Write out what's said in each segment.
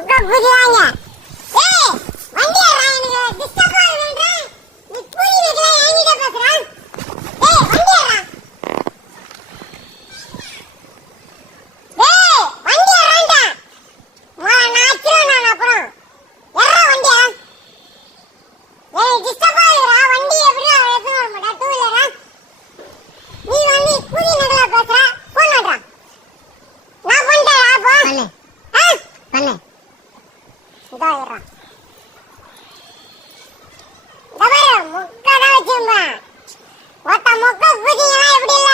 மொக்க புரியாங்க. ஏய் வண்டி ஏறா, எனக்கு டிஸ்டர்ப் ஆகுதுன்ற. நீ புரி வைக்கல என்கிட்ட பேசுற. ஏய் வண்டி ஏறா. ஏய் வண்டி ஏறாண்டா. நாச்சுறேன் நான் அப்புறம். ஏறா வண்டியா. ஏய் டிஸ்டர்ப் ஆகுதுடா, வண்டி எப்படிடா எடுத்து வர மாட்டா, டூ வீலரா. நீ வந்து புரி நகலா பேசுற. போன் பண்றா. நான் பண்றேன் அப்போ. பண்ணு. பண்ணு. இதா ஏறா. டபர முக்கடா வச்சும்பா. ஒத்த முக்க புதினா எப்படி இல்ல?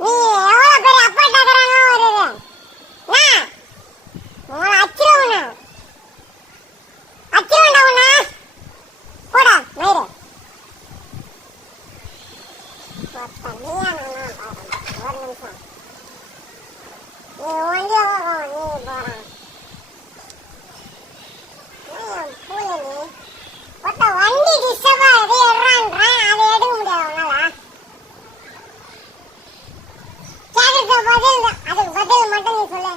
நீ எவ்வளவு பேர் அப்பாட்ட கறானோ வருது. நான் உன அச்சிரவுனா. அச்சிரவுண்டா உன. போடா மயிரு. ஒத்த நீயா நானா பாரு. ஒரு நிமிஷம். நீ ஒண்டி நீ போறான். வண்டி டிஸ்டர்ப் ஆகுது ஏறான்றேன், அதை எடுக்க முடியாது உன்னால. கேட்கறதுக்கு அதுக்கு பதில் மட்டும் நீ சொல்லு.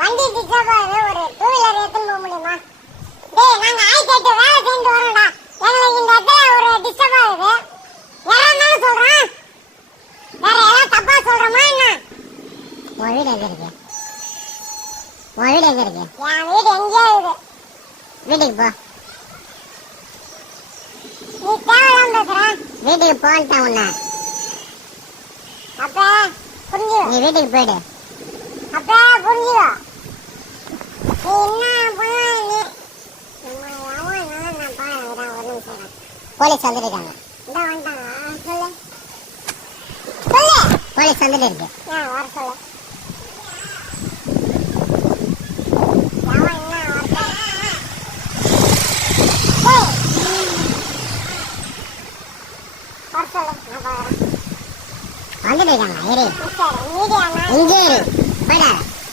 வண்டி டிஸ்டர்ப் ஆகுது, ஒரு டூ வீலர் எடுத்துன்னு போக முடியுமா? டேய் நாங்க ஆயிட்டு வேலை செஞ்சு வரோம்டா, எங்களுக்கு இந்த இடத்துல ஒரு டிஸ்டர்ப் ஆகுது. யாராலும் சொல்றேன், வேற ஏதாவது தப்பா சொல்றோமா என்ன? உன் வீடு எங்க இருக்கு? உன் வீடு எங்க இருக்கு? என் வீடு எங்கேயா இருக்குது. வீட்டுக்கு போ. நீ தேவையில்லாம பேசுற. வீட்டுக்கு போன்ட்டேன் உன்ன. அப்ப புரிஞ்சு நீ வீட்டுக்கு போயிடு. அப்ப புரிஞ்சுக்கோ. நீ என்ன பண்ண நான் பாருங்க ஒரு நிமிஷம். போலீஸ் வந்துருக்காங்க. இந்த வந்துட்டாங்க. சொல்லு சொல்லு. போலீஸ் வந்துட்டு இருக்கு. வர சொல்லு. வந்துட்டு இருக்காங்க. இரு இங்கே இரு பட.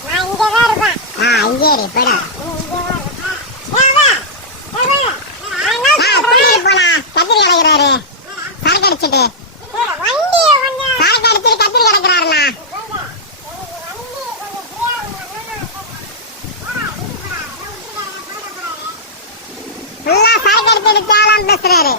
நான் இங்கே தான் இருப்பேன். இங்கே இரு பட. கத்திரி கிடக்குறாரு, சரக்கு அடிச்சுட்டு சரக்கு அடிச்சுட்டு கத்திரி கிடக்குறாருண்ணா. ஃபுல்லா சரக்கு அடிச்சுட்டு தேலாம் பேசுறாரு.